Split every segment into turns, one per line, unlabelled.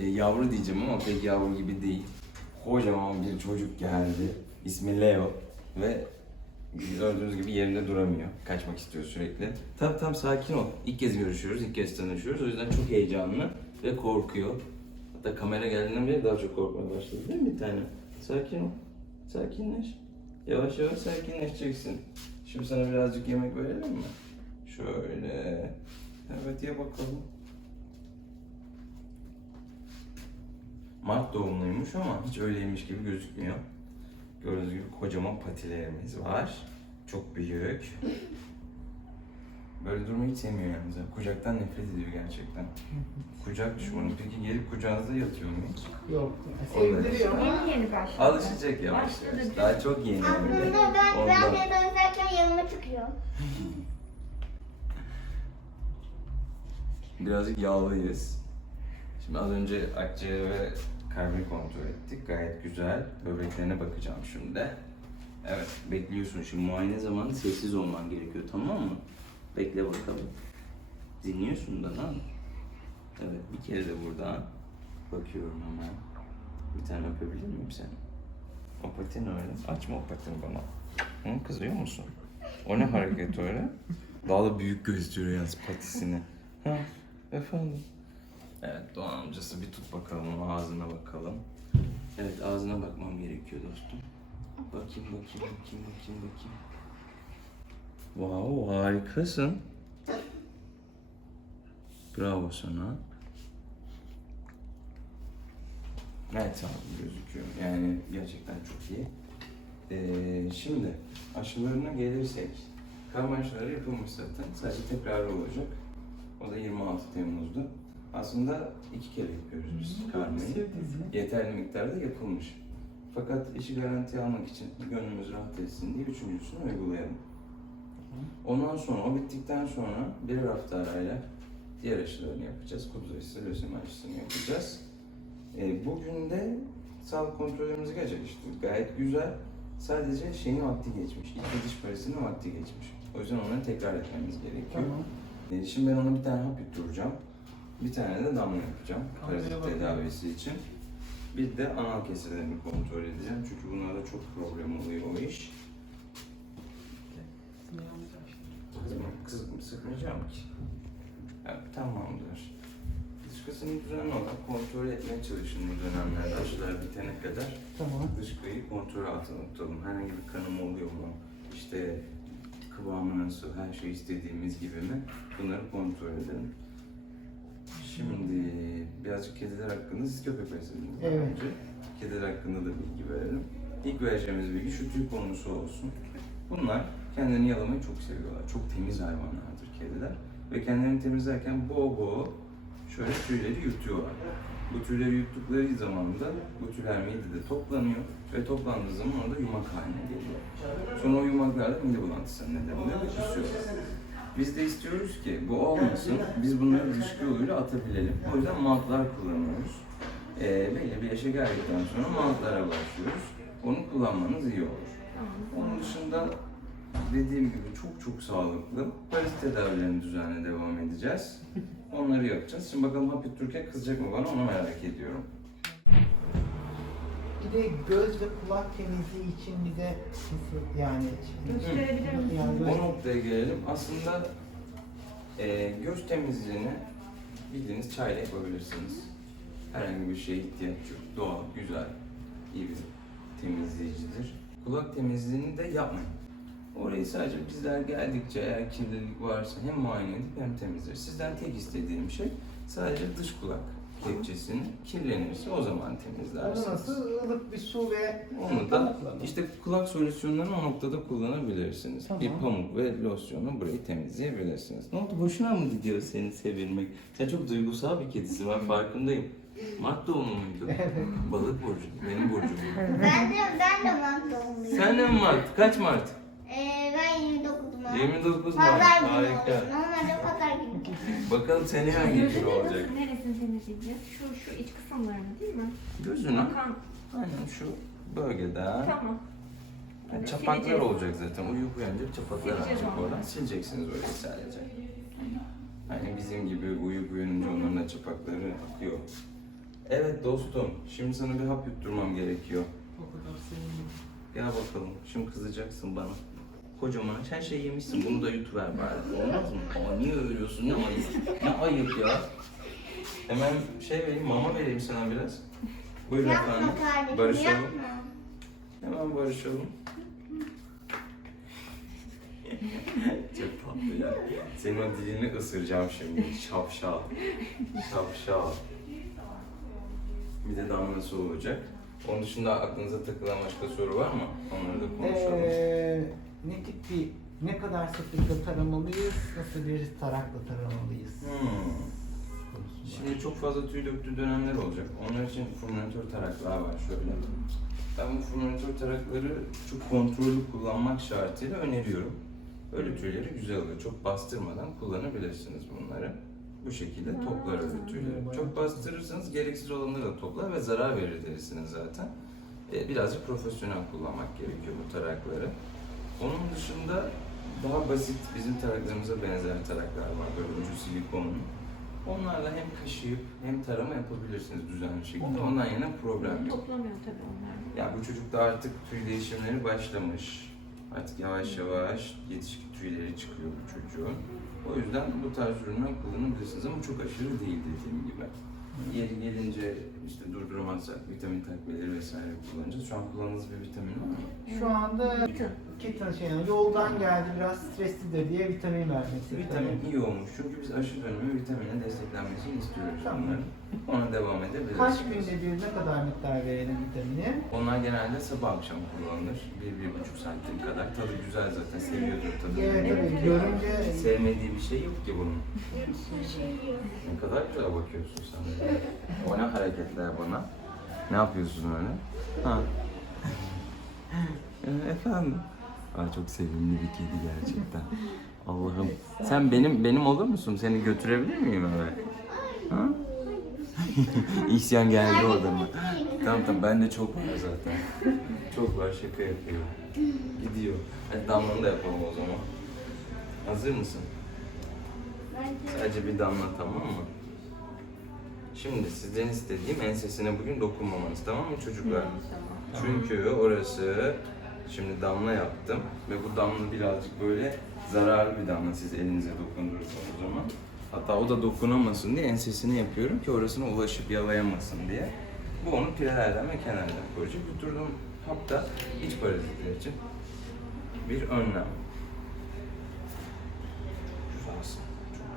e, yavru diyeceğim ama pek yavru gibi değil. Kocaman bir çocuk geldi. İsmi Leo ve gördüğünüz gibi yerinde duramıyor. Kaçmak istiyor sürekli. Tamam tamam sakin ol. İlk kez görüşüyoruz, ilk kez tanışıyoruz. O yüzden çok heyecanlı ve korkuyor. Hatta kamera geldiğinden beri daha çok korkmaya başladı değil mi bir tane? Sakin ol. Sakinleş. Yavaş yavaş sakinleşeceksin. Şimdi sana birazcık yemek verelim mi? Şöyle. Evet ye bakalım. Mart doğumluymuş ama hiç öyleymiş gibi gözükmüyor. Gördüğünüz gibi kocaman patilerimiz var. Çok büyük. Böyle durmayı hiç sevmiyor yalnız. Kucaktan nefret ediyor gerçekten. Kucak düşmanı. Peki gelip kucağınızda yatıyor mu hiç?
Yok.
O da
Sevdiriyor ama
Yeni yeni başladı.
Alışacak yavaş
Başladı.
yavaş. Daha çok yeni.
Aslında
öyle.
ben, ben
Ondan.
seni dönerken yanıma çıkıyor.
Birazcık yağlıyız. Şimdi az önce akciğer ve kalbini kontrol ettik. Gayet güzel. Böbreklerine bakacağım şimdi. Evet, bekliyorsun. Şimdi muayene zamanı sessiz olman gerekiyor, tamam mı? Bekle bakalım. Dinliyorsun da lan. Evet, bir kere de buradan bakıyorum hemen. Bir tane öpebilir miyim seni? O öyle. Açma o patini bana. Hı, kızıyor musun? O ne hareket öyle? Daha da büyük gösteriyor yalnız patisini. Ha, efendim. Evet, Doğan amcası bir tut bakalım, ağzına bakalım. Evet, ağzına bakmam gerekiyor dostum. Bakayım, bakayım, bakayım, bakayım, bakayım. Wow, harikasın. Bravo sana. Evet, sağlıklı gözüküyor. Yani gerçekten çok iyi. Ee, şimdi aşılarına gelirsek, karma aşıları yapılmış zaten. Sadece tekrarı olacak. O da 26 Temmuz'da. Aslında iki kere yapıyoruz biz karmayı. Yeterli miktarda yapılmış. Fakat işi garantiye almak için gönlümüz rahat etsin diye üçüncüsünü uygulayalım. Ondan sonra, o bittikten sonra bir hafta arayla diğer aşılarını yapacağız. Kuduz aşısı, lösemi aşısını yapacağız. E, bugün de sağlık kontrollerimizi gerçekleştirdik. Gayet güzel. Sadece şeyin vakti geçmiş. İlk diş parazitinin vakti geçmiş. O yüzden onları tekrar etmemiz gerekiyor.
Tamam.
E, şimdi ben ona bir tane hap yutturacağım. Bir tane de damla yapacağım. Parazit tedavisi için. Bir de anal keselerini kontrol edeceğim. Çünkü bunlarda çok problem oluyor o iş. Kızma, kız, sıkmayacağım ki. Evet, tamamdır. Dışkısını düzenli olarak kontrol etmeye çalışın bu dönemlerde aşılar bitene kadar.
Tamam.
Dışkıyı kontrol altına tutalım. Herhangi bir kanama oluyor mu? İşte kıvamı nasıl, her şey istediğimiz gibi mi? Bunları kontrol edelim. Şimdi birazcık kediler hakkında, siz köpek beslediniz daha
Evet.
önce. Kediler hakkında da bilgi verelim. İlk vereceğimiz bilgi şu tüy konusu olsun. Bunlar kendilerini yalamayı çok seviyorlar. Çok temiz hayvanlardır kediler. Ve kendilerini temizlerken bol bol şöyle tüyleri yutuyorlar. Bu tüyleri yuttukları zaman da bu tüyler midede toplanıyor ve toplandığı zaman orada yumak haline geliyor. Sonra o yumaklar da mide bulantısına neden oluyor ve kusuyorlar. Biz de istiyoruz ki bu olmasın, biz bunları dışkı yoluyla atabilelim. O yüzden mantlar kullanıyoruz. Ee, belli bir yaşa geldikten sonra mantlara başlıyoruz. Onu kullanmanız iyi olur. Onun dışında dediğim gibi çok çok sağlıklı. Parazit tedavilerini düzenli devam edeceğiz. Onları yapacağız. Şimdi bakalım Hapit Türkiye kızacak mı bana onu merak ediyorum.
Bir de göz ve kulak temizliği için bize nasıl yani
Gösterebilir misin?
Yani
O noktaya gelelim. Aslında e, göz temizliğini bildiğiniz çayla yapabilirsiniz. Herhangi bir şeye ihtiyaç yok. Doğal, güzel, iyi bir temizleyicidir. Kulak temizliğini de yapmayın. Orayı sadece bizler geldikçe eğer kirlilik varsa hem muayene edip hem temizler. Sizden tek istediğim şey sadece dış kulak kepçesini kirlenirse o zaman temizlersiniz.
Onu nasıl ılık bir su ve
Onu da işte kulak solüsyonlarını o noktada kullanabilirsiniz.
Tamam.
Bir pamuk ve losyonla burayı temizleyebilirsiniz. Ne oldu? Boşuna mı gidiyor seni sevilmek? Sen çok duygusal bir kedisin ben farkındayım. Mart doğumlu muydu? Balık burcu. Benim burcum.
Ben de, ben de Mart doğumluyum.
Sen de mi Mart? Kaç Mart?
Ee, ben 29 Mart.
29 Mart.
Pazar günü
Harika.
olsun. Normalde pazar günü.
Bakalım seneye hangi gün olacak?
Neresini temizleyeceğiz? Şu, şu iç kısımlarını değil mi?
Gözünü
Bakan.
aynen şu bölgeden
Tamam.
Yani çapaklar
sileceğiz.
olacak zaten. Uyuyup uyanınca çapaklar
onu.
oradan. Sileceksiniz orayı sadece. Hani bizim gibi uyuyup uyanınca onların da çapakları akıyor. Evet dostum. Şimdi sana bir hap yutturmam gerekiyor.
O kadar sevindim.
Gel bakalım. Şimdi kızacaksın bana. Kocaman her şey yemişsin. Bunu da yutuver bari. Olmaz mı? Ama niye ölüyorsun? Ne ayıp. Ne ayıp ya. Hemen şey vereyim, mama vereyim sana biraz. Buyurun efendim.
Yapma kardeşim
Barışalım.
yapma.
Hemen barışalım. Çok tatlı ya. Senin o dilini ısıracağım şimdi. Şapşal. Şapşal. Bir de damlası olacak. Onun dışında aklınıza takılan başka soru var mı? Onları da konuşalım.
Ee, ne tip bir, ne kadar sıklıkla taramalıyız, nasıl bir tarakla taramalıyız?
Hmm.
konusunda.
Şimdi çok fazla tüy döktüğü dönemler olacak. Onlar için furminatör taraklar var şöyle. Ben bu furminatör tarakları çok kontrollü kullanmak şartıyla öneriyorum. Öyle tüyleri güzel oluyor. Çok bastırmadan kullanabilirsiniz bunları. Bu şekilde toplar öyle tüyleri. Çok bastırırsanız gereksiz olanları da toplar ve zarar verir derisiniz zaten. Ee, birazcık profesyonel kullanmak gerekiyor bu tarakları. Onun dışında daha basit bizim taraklarımıza benzer taraklar var. Böyle ucu silikonlu. Onlarla hem kaşıyıp hem tarama yapabilirsiniz düzenli şekilde. Ondan yana problem yok.
Toplamıyor tabii onlar.
Ya bu çocukta artık tüy değişimleri başlamış. Artık yavaş yavaş yetişkin tüyleri çıkıyor bu çocuğun. O yüzden bu tarz ürünler kullanabilirsiniz ama çok aşırı değil dediğim gibi. Yeri gelince işte durduramazsak vitamin takviyeleri vesaire kullanacağız. Şu an kullandığınız bir vitamin var mı?
Şu anda
Bütün.
kitten şey, yani yoldan geldi biraz streslidir diye vitamin vermek.
Vitamin iyi olmuş çünkü biz aşı dönemi vitamine desteklenmesini istiyoruz
Tamam.
onların. Ona devam edebiliriz.
Kaç günde bir ne kadar miktar verelim vitamini?
Onlar genelde sabah akşam kullanılır. Bir, bir buçuk santim kadar. Tadı güzel zaten, seviyordur tadını.
Evet evet görünce
Sevmediği bir şey yok ki bunun. Ne kadar güzel bakıyorsun sen. O ne hareketler bana? Ne yapıyorsun öyle? Ha. Ee, Efendim? Aa, çok sevimli bir kedi gerçekten. Allah'ım. Sen benim benim olur musun? Seni götürebilir miyim eve? Ha? İsyan geldi orada mı? Tamam tamam bende çok var zaten. Çok var şaka yapıyor. Gidiyor. Hadi damlanı da yapalım o zaman. Hazır mısın? Sadece bir damla tamam mı? Şimdi sizden istediğim ensesine bugün dokunmamanız tamam mı çocuklar? Çünkü orası şimdi damla yaptım ve bu damla birazcık böyle zararlı bir damla siz elinize dokundurursanız o zaman. Hatta o da dokunamasın diye ensesine yapıyorum ki orasına ulaşıp yalayamasın diye. Bu onu pirelerden ve kenardan koruyacak. Tutturduğum hap da iç parazitler için bir önlem.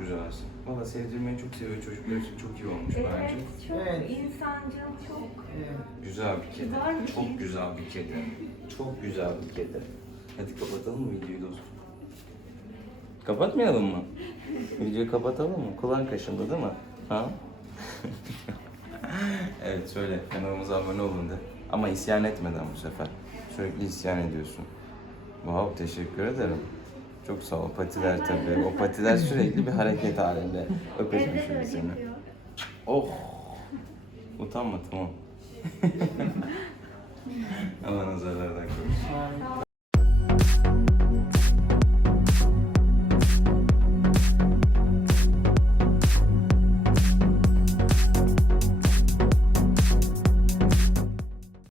Çok güzelsin. Valla sevdirmeyi çok seviyor çocuklar için çok iyi olmuş bence.
Evet, çok
Evet.
insancıl, çok
evet.
Güzel bir kedi.
Güzel bir
Çok güzel bir kedi. Çok güzel bir kedi. Hadi kapatalım mı videoyu dostum? Kapatmayalım mı? Videoyu kapatalım mı? Kulağın kaşındı değil mi? Ha? evet söyle kanalımıza abone olun de. Ama isyan etmeden bu sefer. Sürekli isyan ediyorsun. Wow teşekkür ederim. Çok sağ ol. Patiler tabii. O patiler sürekli bir hareket halinde. Öpeceğim şimdi seni. Oh! Utanma tamam. Allah'ın zarardan korusun.